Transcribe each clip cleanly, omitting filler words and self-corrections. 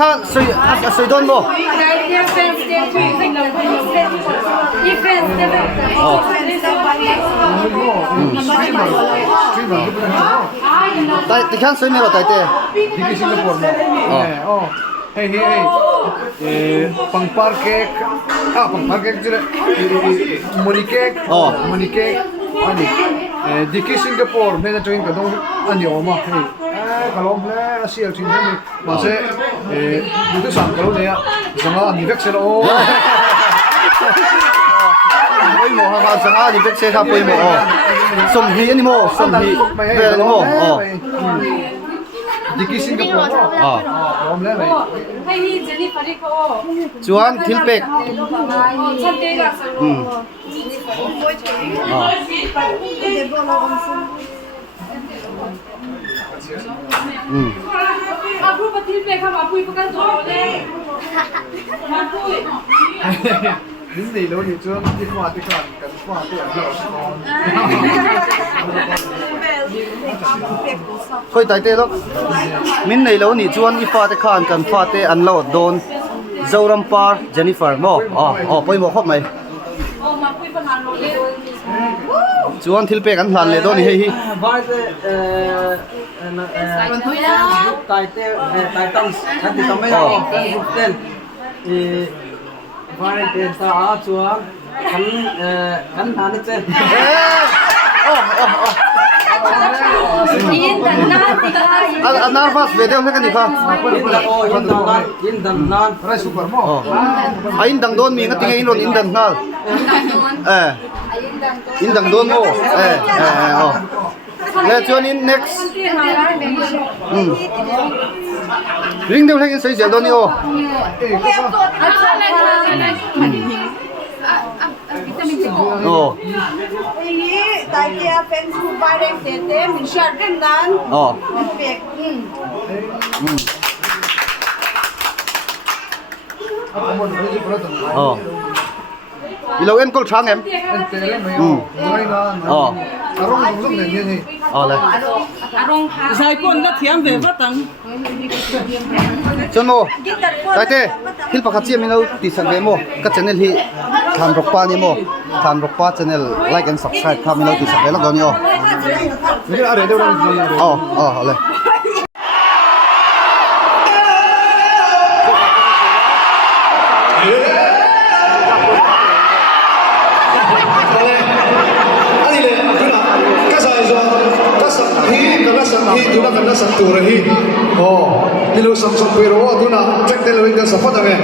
ข้าสวยโดนบ่แต่ขั้นสวยไม่หรอแต่ที่สิงคโปร์เฮ้ปังปาร์เค้กปังปาร์เค้กจุดมันนี่เค้กอันนี้ที่สิงคโปร์ไม่ได้ช่วยกันต้องอันนี้ออกมากะลอมเลยอาเซียนที่นี่มาเซ่ดูที่สั่งกะลอมเนี่ยสังอานี่เว็กเซโร่ปุยโมครับสังอานี่เว็กเซครับปุยโมสมฮีอันนี้โมสมฮีเวลานี้โมที่สิงคโปร์ลอมเลยให้นี่เจนี่ฟาริโกจวนทิลเป็กฉันเด็กอ่ะมาพูดประเทศเบค่ะมาพูดประกันตัวเลยมาพูดนี่นี่แล้วนี่จ้าที่ฟ้าที่กันฟ้าที่อันเราสอนค่อยไต่เตะลูกมินในแล้วนี่จวนอีฟ้าเตะขานกันฟ้าเตะอันเราโดนเจ้ารัมปาร์เจนนิเฟอร์โมปุยโมครบไหมมาพูดประธานโรงเรียนจวนทิลเป็กอันหลันเลยโดนนี่เฮ้ยไต่เตะไต่ตั้งฉันติดต่อไม่ได้บุกเต้นว่าเดินตาชัวขันหานี่เจ้ยินดันนานติดอันนั้นฟาสเวเดียวเท่ากันนี่ค่ะยินดันนานอะไรซูเปอร์โมอินดังโดนมีงั้นติงอินโดนอินดังนั่นอินดังโดนโมแล้วจวนอิน next ริงเดียวให้กันใส่เสียโดนนี่โอ้ini tadi fans bareng tete misal kan pek ilaw en kol thang em arong zum ne ni le sai kon da thiam ve va tang chon mo tai te hil pakhat chi minau ti san ve mo ka channel hi than rok pa ni mo than rok pa channel like and subscribe kha minau ti san ve la do ni ni are de le tu nak kena satu lagi. Di lu Samsung Piro tu nak cek telur itu siapa tak kan?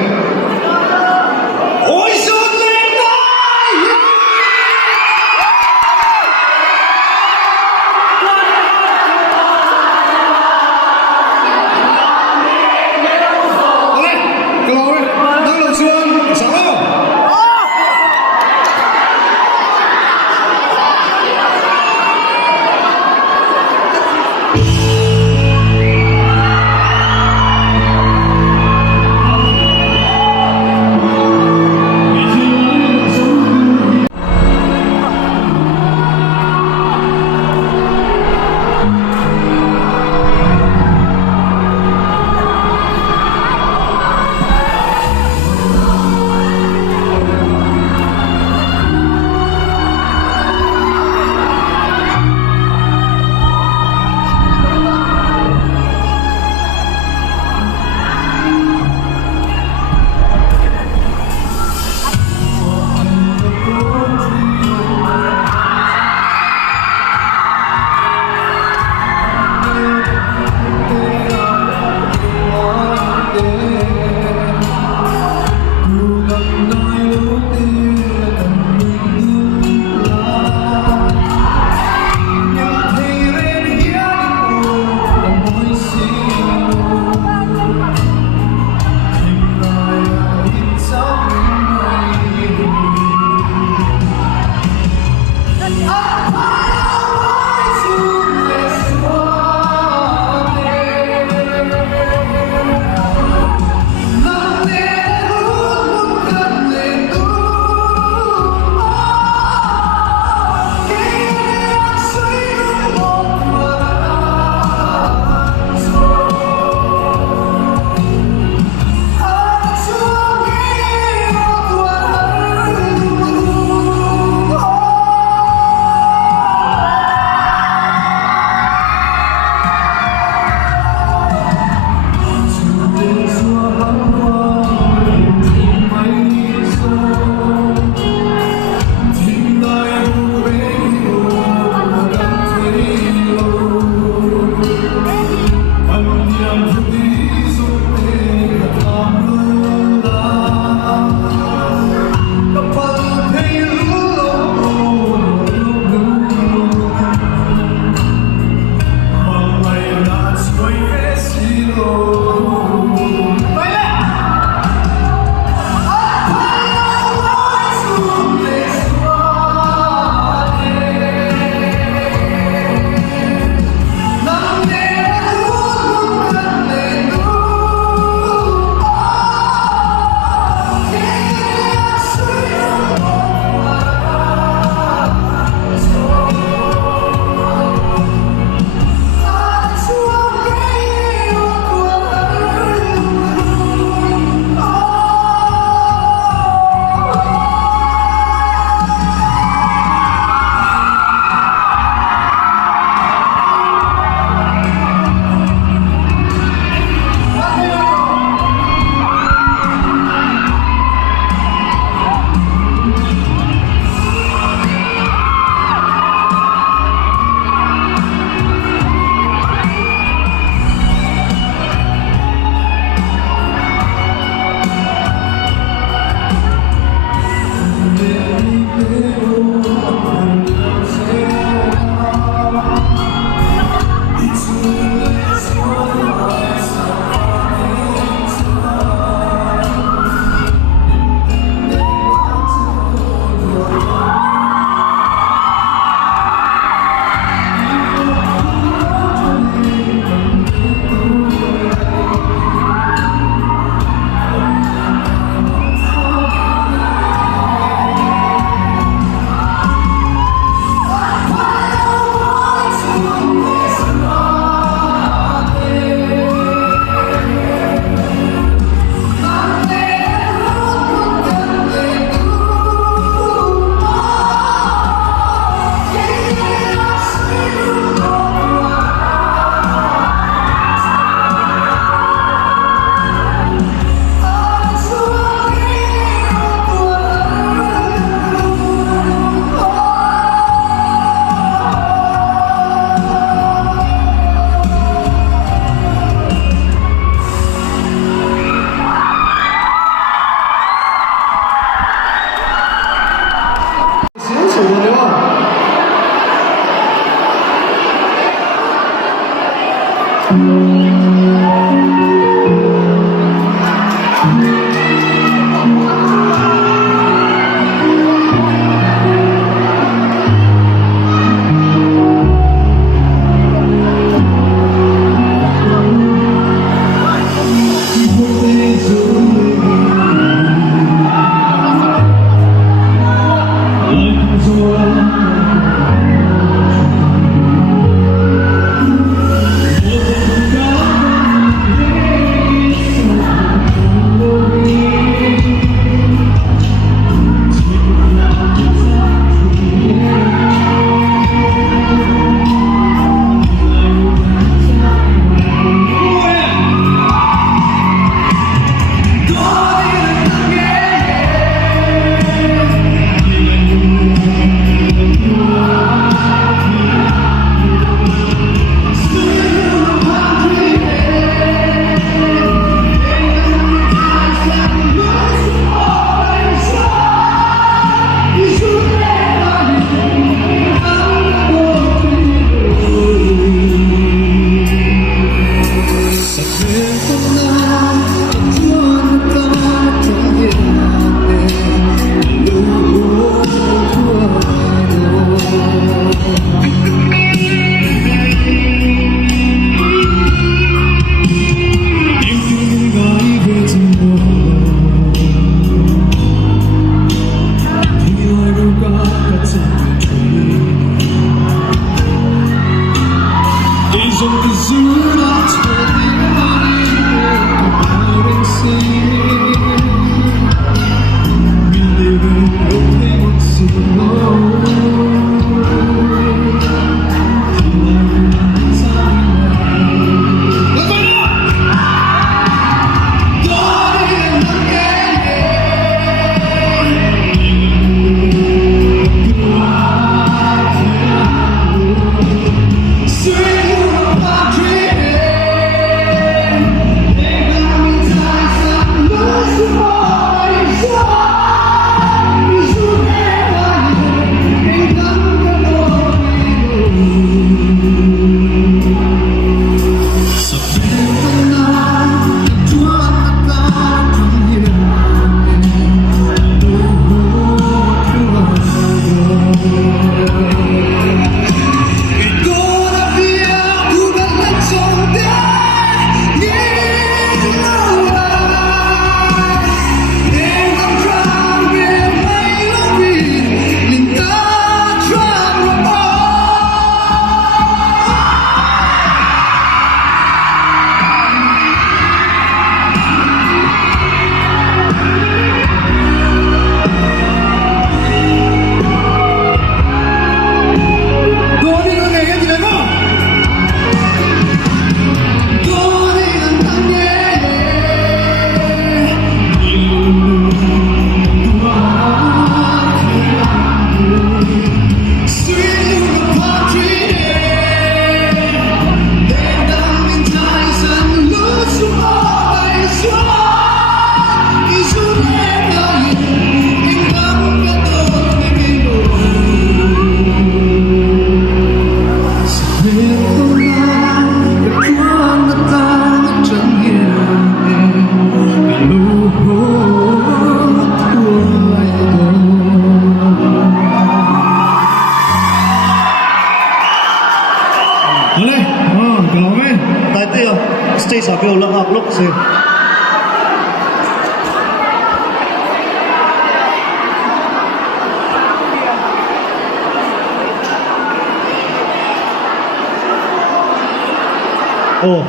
Ồ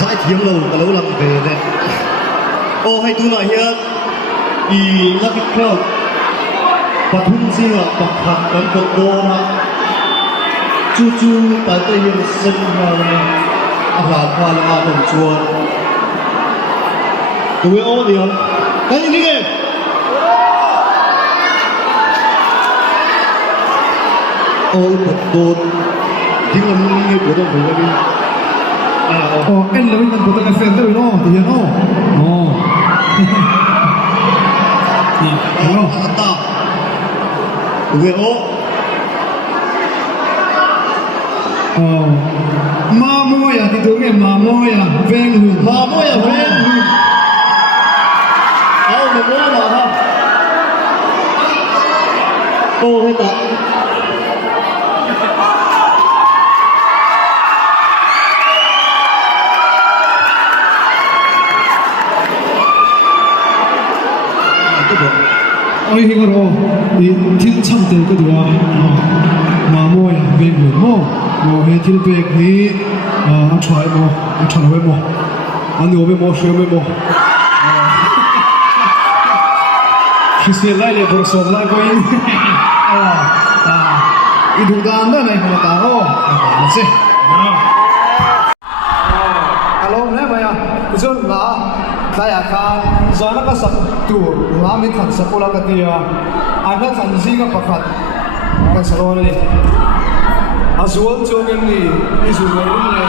giải thiêng lâu cả lâu lắm về đây ô hay tu nói hiền ý là cái khâu và thun gì là bạc hạt cắn cột đô na chu chu tại đây hiền sinh hoa này là hoa là đồng chuột tụi ô đi không cái gì thế ôi cột đô tiếng là mình nghe của đồng phải đi em là mình có cái fan tới nó thì nó 어, 갔다. 왜 마모야 기둥에 마모야 뱅후 마모야 왜? 아우 너 뭐야 나. 오 했다. ôi hình rồi đi thiên trăm tiền cái đùa mà mua ya về người mua hệ thiên bạc thì anh trai về mua anh nhớ về mua sửa về mua khi xưa lại để bớt số lại coi ít đủ đàn đó này không có tao nó sẽ alo nè mày à cái chỗ là tại à kan do nó có sập tủ lá mình thành sậpula cái gì à anh đã thành gì cái bạc hạt cái salo này à zuan cho mình đi zuan này